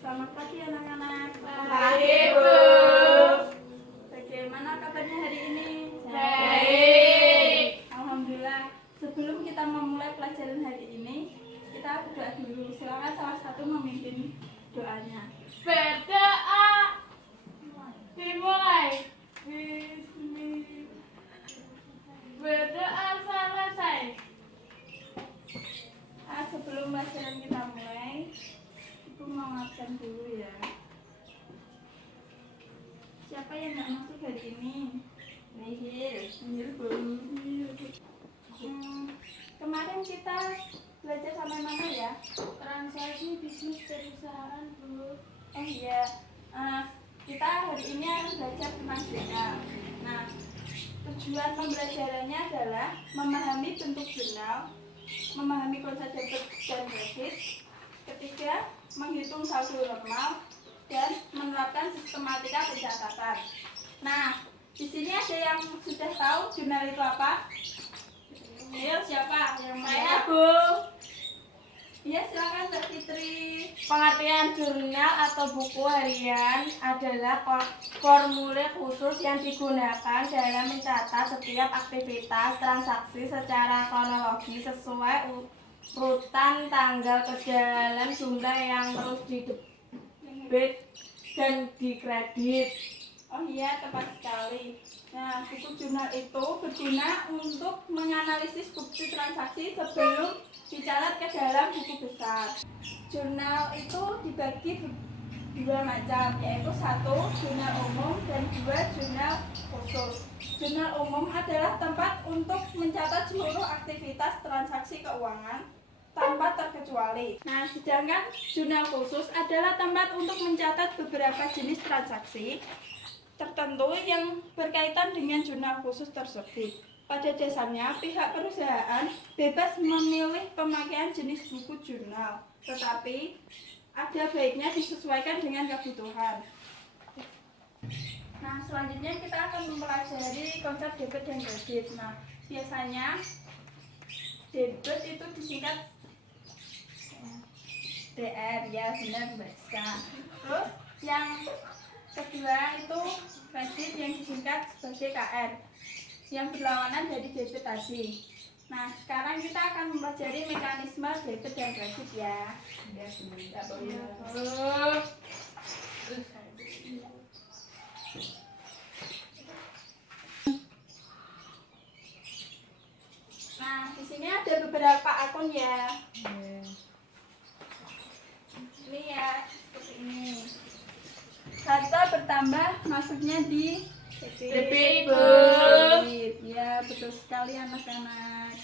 Selamat pagi anak-anak. Pagi, Bu. Bagaimana kabarnya hari ini? Baik. Alhamdulillah. Sebelum kita memulai pelajaran hari ini, kita berdoa dulu. Silakan salah satu memimpin doanya. Berdoa. Dimulai. Berdoa selesai. Sebelum pelajaran kita mulai, Ibu mau absen dulu ya. Siapa yang nggak masuk hari ini? Nihil belum. Kemarin kita belajar sampai mana ya? Transaksi bisnis perusahaan, Bu. Oh iya, kita hari ini akan belajar tentang jurnal. Nah, tujuan pembelajarannya adalah memahami bentuk jurnal, memahami konsep debit dan kredit, ketiga, menghitung saldo normal, dan menerapkan sistematika pencatatan. Nah, di sini ada yang sudah tahu jurnal itu apa? Ayo, siapa yang mau Saya, jawab? Bu. Iya, silakan Mbak Fitri. Pengertian jurnal atau buku harian adalah formulir khusus yang digunakan dalam mencatat setiap aktivitas transaksi secara kronologis sesuai urutan tanggal ke dalam jumlah yang terus didebit dan dikredit. Oh iya, tepat sekali. Nah, buku jurnal itu berguna untuk menganalisis bukti transaksi sebelum dicatat ke dalam buku besar. Jurnal itu dibagi dua macam, yaitu satu, jurnal umum, dan dua, jurnal khusus. Jurnal umum adalah tempat untuk mencatat seluruh aktivitas transaksi keuangan tanpa terkecuali. Nah, sedangkan jurnal khusus adalah tempat untuk mencatat beberapa jenis transaksi tertentu yang berkaitan dengan jurnal khusus tersebut. Pada dasarnya, pihak perusahaan bebas memilih pemakaian jenis buku jurnal, tetapi ada baiknya disesuaikan dengan kebutuhan. Nah, selanjutnya kita akan mempelajari konsep debit dan kredit. Nah, biasanya debit itu disingkat DR, ya benar Mbak Ska. Terus yang kedua itu kredit yang disingkat sebagai KR, yang berlawanan dari debit tadi. Nah, sekarang kita akan mempelajari mekanisme debit dan kredit ya. Ya, tidak boleh. Nah, di sini ada beberapa akun ya. Ini ya, seperti ini. Harta bertambah masuknya di Debit, Bu. debit. Ya, betul sekali anak-anak.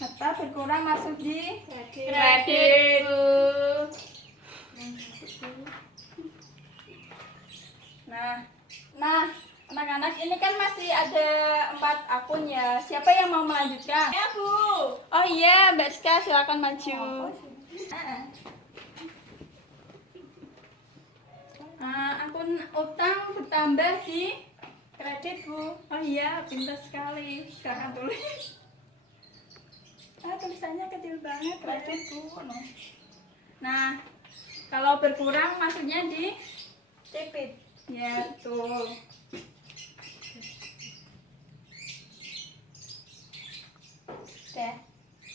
Harta berkurang masuk di Kredit, Bu. Nah, anak-anak ini kan masih ada 4 akun ya. Siapa yang mau melanjutkan? Ya, Bu. Oh iya, Mbak Ska, silakan maju. Akun utang bertambah di kredit, Bu. Oh iya, pintar sekali. Sekarang tulis. Tulisannya kecil banget, kredit, Bu. Nah, kalau berkurang masuknya di debit. Ya, betul.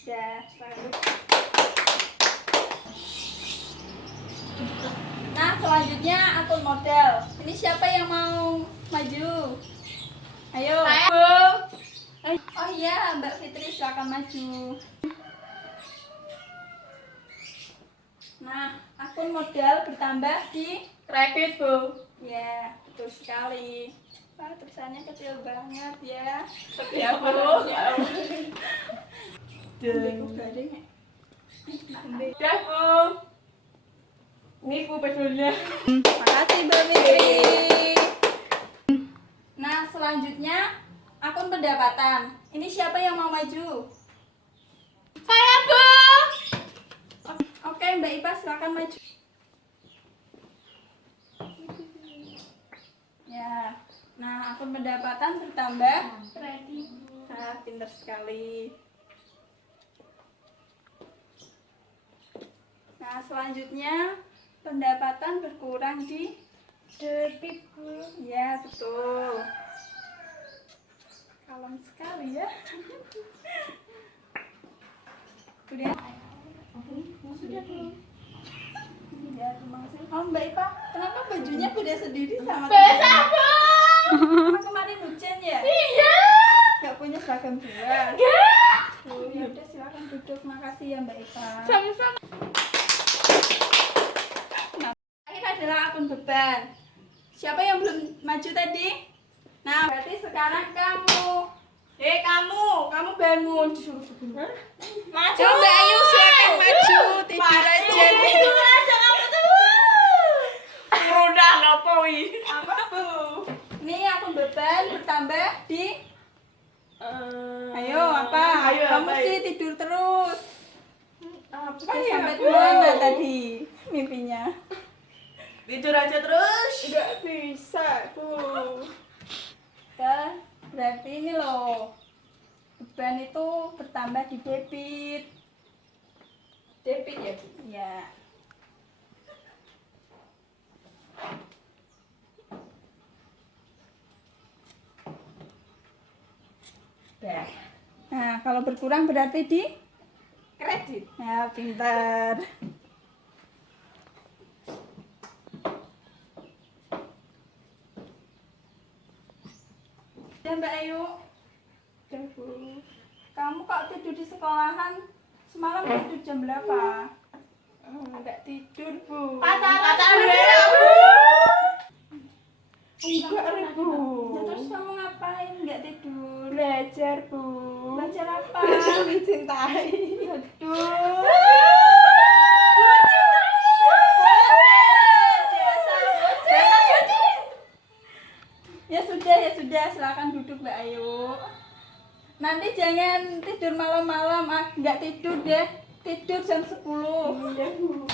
Bagus. Nah, selanjutnya akun modal. Ini siapa yang mau maju? Ayo. Saya, Bu. Oh iya, Mbak Fitri silakan maju. Nah, akun modal bertambah di Kredit, Bu. ya, betul sekali. Wah, tulisannya kecil banget ya. Ya Bu. Ambilku garing ya. Dah Bu. Ini Bu pedulnya. Makasih Mbak Fitri. Nah, selanjutnya akun pendapatan. Ini siapa yang mau maju? Saya Bu. Oke, Mbak Ipa silakan maju. Ya. Nah, akun pendapatan bertambah. Ready Bu. Nah, pintar sekali. Nah, selanjutnya pendapatan berkurang di Debit Bu. ya, betul. Kalem sekali ya. Udah? Sudah belum? Ya, terima kasih. Oh, Mbak Ipa, kenapa bajunya beda sendiri sama Bisa Bu. Emang kemarin hujan ya? Iya. Gak punya seragam juga? Enggak. Oh, ya udah silakan duduk. Makasih ya Mbak Ipa. Sama-sama. Terakhir adalah akun beban. Siapa yang belum maju tadi? Nah, berarti sekarang kamu. Kamu bangun. Disuruh bangun. Maju. Coba ayo silakan maju. Tidur aja. Tidur aja kamu tuh. Udah ngopo wi. Apa Bu? Ini akun beban bertambah di. Ayo apa? Ayo, Kamu apa? sih tidur terus. Apa Udah ya? sampai mana tadi mimpinya? Tidur aja terus. Enggak bisa, Bu. Ya, berarti ini loh. Beban itu bertambah di debit. Debit ya Bu. Ya. Dah. Nah, kalau berkurang berarti di Kredit. ya, pintar. Ya, Mbak Ayu. Dah Bu. Kamu kok tidur di sekolahan? Semalam tidur jam berapa? Enggak tidur Bu. Pacaran ya Bu. Enggak, Bu. Ya, terus kamu ngapain? Enggak tidur. Belajar Bu. Belajar apa? Mencintai. Aduh. Ya sudah, silakan duduk Mbak Ayu. Nanti jangan tidur malam-malam, nggak tidur deh. Tidur jam 10. Iya Bu.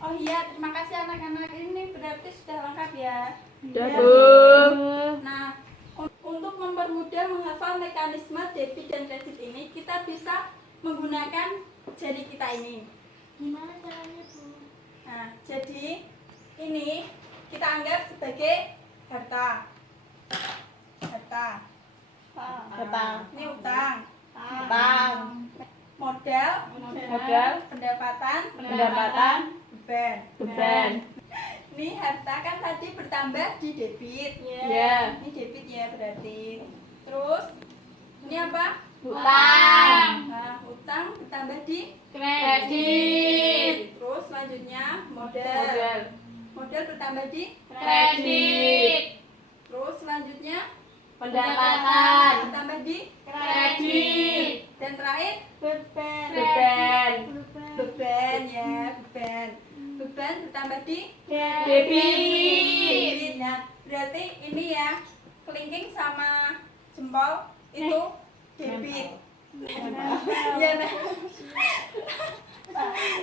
Oh iya, terima kasih anak-anak. Ini berarti sudah lengkap ya. Dah Ya. Bu. Nah, untuk mempermudah menghafal mekanisme debit dan kredit ini, kita bisa menggunakan jari kita ini. Gimana caranya Bu? Nah, jadi ini kita anggap sebagai harta. Utang. Ini utang. Utang. Modal, Modal. pendapatan, Pendapatan. beban. Beban. Ini harta kan tadi bertambah di debit. Iya. Ini debit ya berarti. Terus ini apa? Utang. Nah, utang bertambah di Kredit. terus selanjutnya modal. Modal. Modal bertambah di Kredit. terus selanjutnya Pendapatan. bertambah di Kredit. dan terakhir beban. Beban. Beban ya, beban. Beban bertambah di Debit. Nah, berarti ini ya, kelingking sama jempol itu debit. Ya, nah.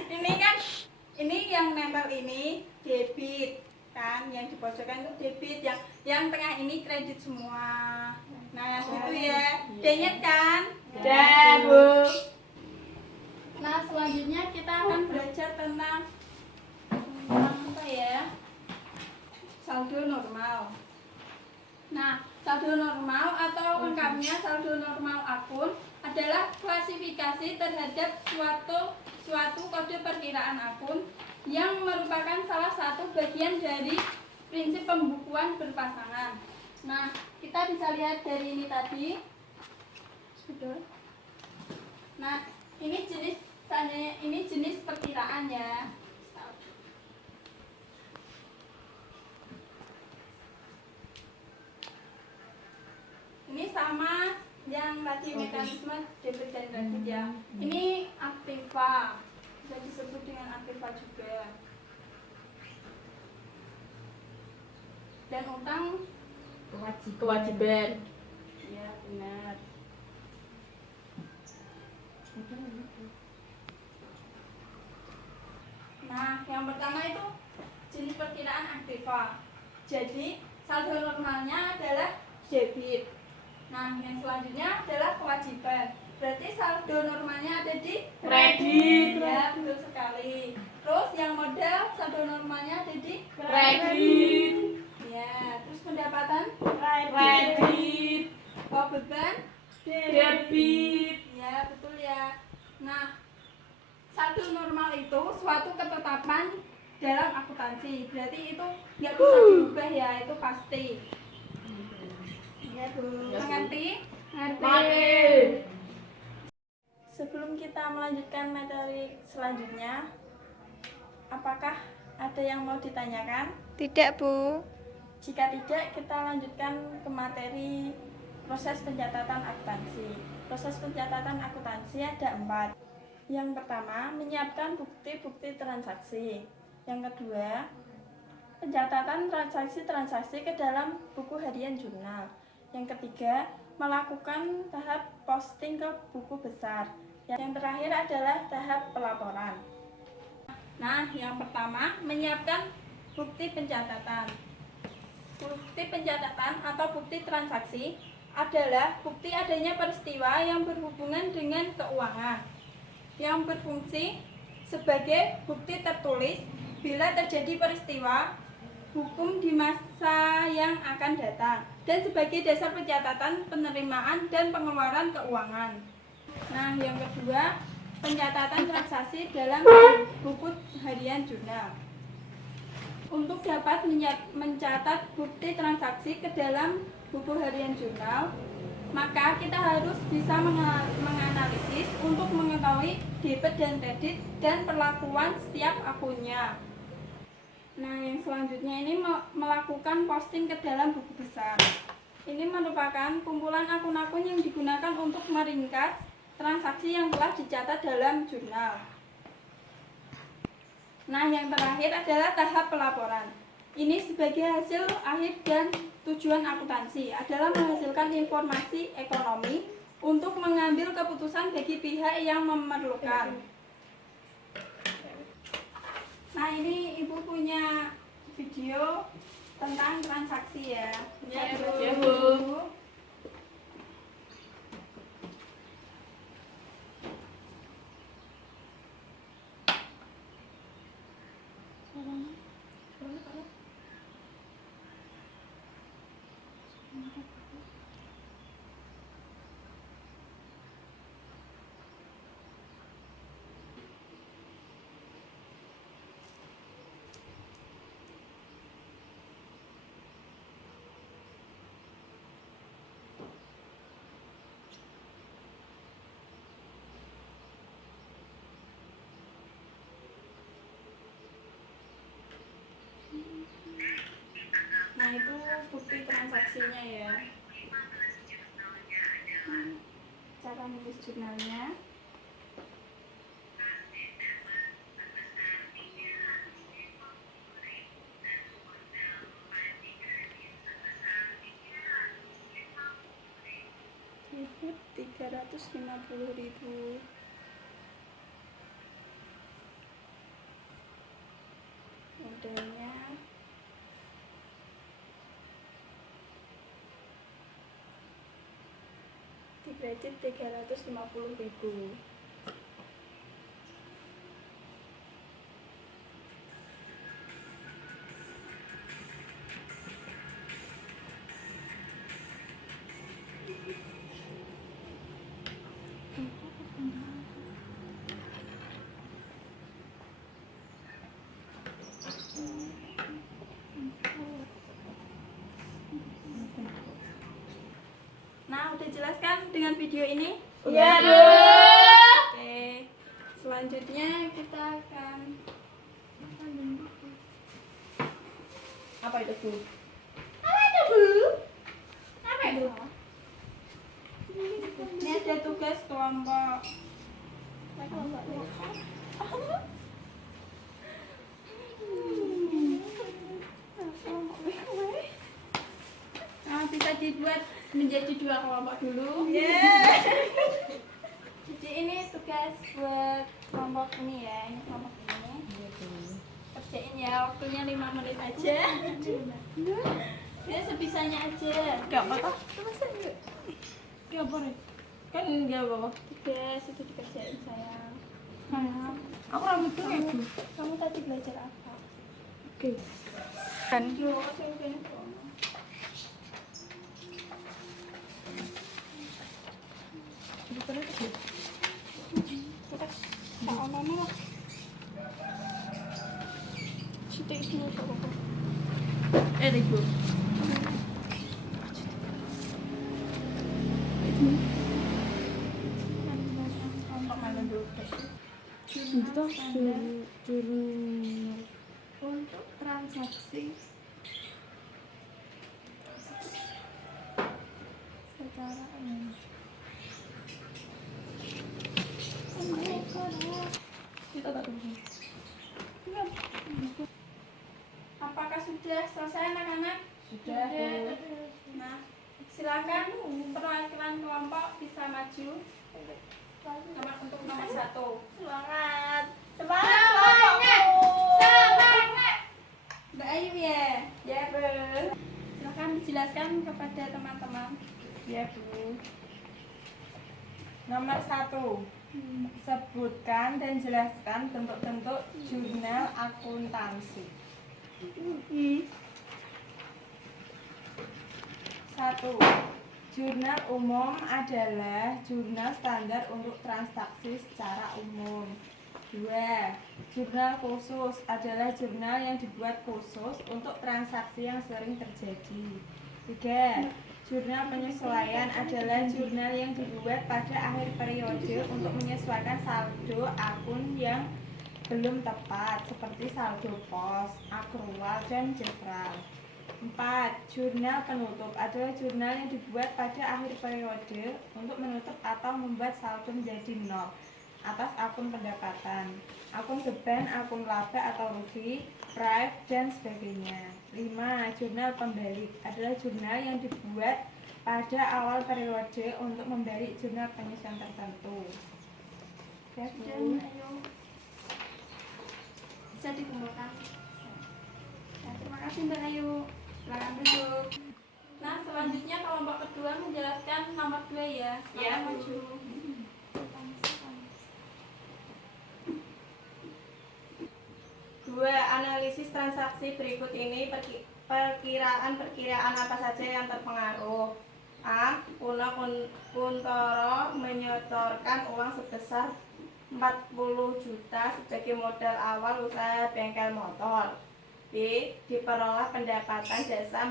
Ini kan, ini yang nempel ini debit kan, yang di pojokan itu debit, yang tengah ini kredit semua. Nah, yang itu ya, udah ingat kan? Dah Bu. Nah, selanjutnya kita akan belajar tentang apa ya? Saldo normal. Nah, saldo normal atau lengkapnya saldo normal akun adalah klasifikasi terhadap suatu kode perkiraan akun yang merupakan salah satu bagian dari prinsip pembukuan berpasangan. Nah, kita bisa lihat dari ini tadi. Nah, ini jenis perkiraan ya. tadi mekanisme debit dan kredit ya. Ini aktiva, bisa disebut dengan aktiva juga. Dan utang Kewajiban. ya benar. Nah, yang pertama itu jenis perkiraan aktiva. Jadi, saldo normalnya adalah debit. Nah, yang selanjutnya adalah kewajiban. Berarti saldo normalnya ada di Kredit. Ya, betul sekali. Terus yang modal saldo normalnya ada di Kredit. Ya, terus pendapatan Kredit. Oh, beban Debit. Ya, betul ya. Nah, saldo normal itu suatu ketetapan dalam akuntansi. Berarti itu nggak bisa diubah ya, itu pasti. Ya, Bu. Mengerti? Mati. Sebelum kita melanjutkan materi selanjutnya, apakah ada yang mau ditanyakan? Tidak, Bu. Jika tidak, kita lanjutkan ke materi proses pencatatan akuntansi. Proses pencatatan akuntansi ada 4. Yang pertama, menyiapkan bukti-bukti transaksi. Yang kedua, pencatatan transaksi-transaksi ke dalam buku harian jurnal. Yang ketiga, melakukan tahap posting ke buku besar. Yang terakhir adalah tahap pelaporan. Nah, yang pertama, menyiapkan bukti pencatatan. Bukti pencatatan atau bukti transaksi adalah bukti adanya peristiwa yang berhubungan dengan keuangan, yang berfungsi sebagai bukti tertulis bila terjadi peristiwa hukum di masa yang akan datang, dan sebagai dasar pencatatan penerimaan dan pengeluaran keuangan. Nah, yang kedua, pencatatan transaksi dalam buku harian jurnal. Untuk dapat mencatat bukti transaksi ke dalam buku harian jurnal, maka kita harus bisa menganalisis untuk mengetahui debit dan kredit dan perlakuan setiap akunnya. Nah, yang selanjutnya ini melakukan posting ke dalam buku besar. Ini merupakan kumpulan akun-akun yang digunakan untuk meringkas transaksi yang telah dicatat dalam jurnal. Nah, yang terakhir adalah tahap pelaporan. Ini sebagai hasil akhir dan tujuan akuntansi adalah menghasilkan informasi ekonomi untuk mengambil keputusan bagi pihak yang memerlukan. Nah, ini Ibu punya video tentang transaksi ya. Ya, Bu. Bisa Ya, dilihat Bu. dulu. Nah, itu bukti transaksinya ya. Cara nulis jurnalnya. Debit 350.000. Modalnya di kredit 350.000. Nah, udah jelaskan dengan video ini? Iya, Bu. Oke. Selanjutnya kita akan Apa itu, Bu? apa itu, Bu? Apa itu? Ini ada tugas kelompok. Nah, bisa dibuat menjadi 2 kelompok dulu. Jadi ini tugas buat kelompok ini ya, ini kelompok ini. Kerjain ya, waktunya 5 menit aja. Ya sebisanya aja. Gak apa-apa. Gak apa kan gak apa-apa. Tugas itu dikerjain sayang. Aku rambut tuh kayak gitu. Kamu tadi belajar apa? Oke. Kan Yo, saya pengen ngomong. bukan itu. Kita tak ono lah. Situ itu apa? Ibu. Kelompok mana dulu? Itu jurnal Untuk transaksi secara kita tak tahu. Apakah sudah selesai anak-anak? Sudah, Bu. Nah, silakan perwakilan kelompok bisa maju. Nomor untuk nomor 1. Semangat. Semangat. Mbak Ayu ya? Ya, Bu. Silakan dijelaskan kepada teman-teman. Ya, Bu. Nomor 1. Sebutkan dan jelaskan bentuk-bentuk jurnal akuntansi. 1. Jurnal umum adalah jurnal standar untuk transaksi secara umum. 2. Jurnal khusus adalah jurnal yang dibuat khusus untuk transaksi yang sering terjadi. 3. Jurnal penyesuaian adalah jurnal yang dibuat pada akhir periode untuk menyesuaikan saldo akun yang belum tepat seperti saldo pos, akrual, dan jebral. 4. Jurnal penutup adalah jurnal yang dibuat pada akhir periode untuk menutup atau membuat saldo menjadi nol atas akun pendapatan, akun beban, akun laba atau rugi, prive, dan sebagainya. 5. Jurnal pembalik adalah jurnal yang dibuat pada awal periode untuk membalik jurnal penyesuaian tertentu. Ya, Bu. Ayo. Bisa dikumpulkan. Nah, terima kasih Mbak Ayu. Silakan duduk. Nah, selanjutnya kelompok kedua menjelaskan nomor 2 ya. Ya, Bu. Maju. 2. Analisis transaksi berikut ini perkiraan apa saja yang terpengaruh. A. Kuntoro menyetorkan uang sebesar 40 juta sebagai modal awal usaha bengkel motor. B. Diperoleh pendapatan jasa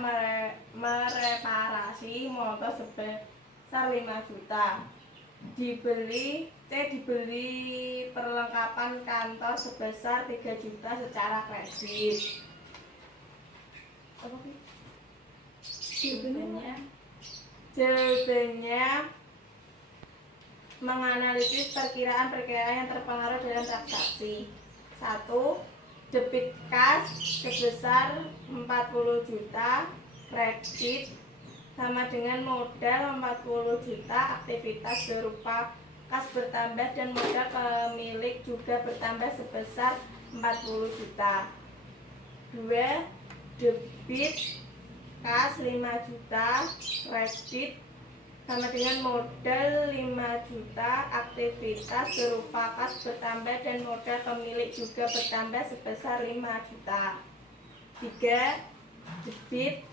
mereparasi motor sebesar 5 juta. Dibeli perlengkapan kantor sebesar 3 juta secara kredit. Jawabannya menganalisis perkiraan-perkiraan yang terpengaruh dalam transaksi. 1. Debit kas sebesar 40 juta, kredit sama dengan modal 40 juta, aktivitas berupa kas bertambah dan modal pemilik juga bertambah sebesar 40 juta. 2. Debit kas 5 juta, kredit sama dengan modal 5 juta, aktivitas berupa kas bertambah dan modal pemilik juga bertambah sebesar 5 juta. 3. Debit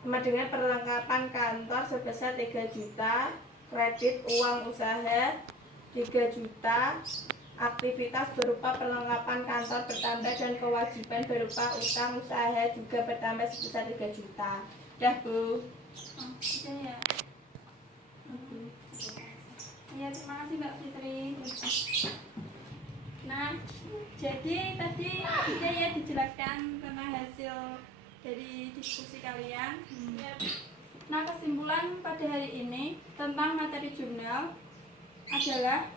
sama dengan perlengkapan kantor sebesar 3 juta, kredit uang usaha 3 juta, aktivitas berupa perlengkapan kantor bertambah dan kewajiban berupa utang usaha juga bertambah sebesar 3 juta. Dah, Bu. Sudah ya. Ya, terima kasih Mbak Fitri. Nah, jadi tadi sudah ya dijelaskan tentang hasil dari diskusi kalian. Ya, Nah, kesimpulan pada hari ini tentang materi jurnal adalah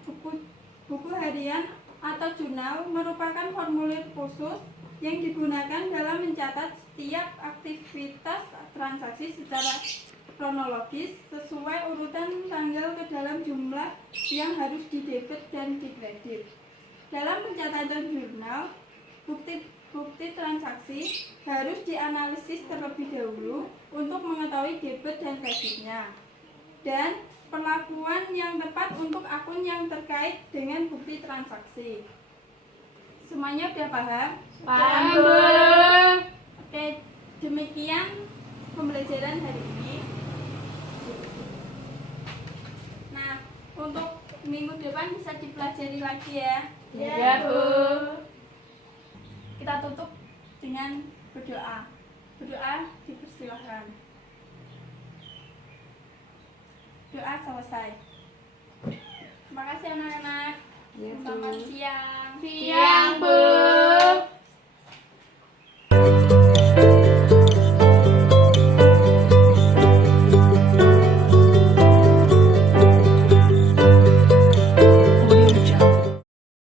buku harian atau jurnal merupakan formulir khusus yang digunakan dalam mencatat setiap aktivitas transaksi secara kronologis sesuai urutan tanggal ke dalam jumlah yang harus didebit dan dikredit. Dalam pencatatan jurnal, bukti transaksi harus dianalisis terlebih dahulu untuk mengetahui debit dan kreditnya dan perlakuan yang tepat untuk akun yang terkait dengan bukti transaksi. Semuanya udah paham? Paham, Bu. Oke, demikian pembelajaran hari ini. Nah, untuk minggu depan bisa dipelajari lagi ya. Ya, Bu. Kita tutup dengan berdoa. Berdoa dipersilahkan. Doa selesai. Terima kasih anak-anak. Ya, Bu. Selamat siang. Siang, Bu.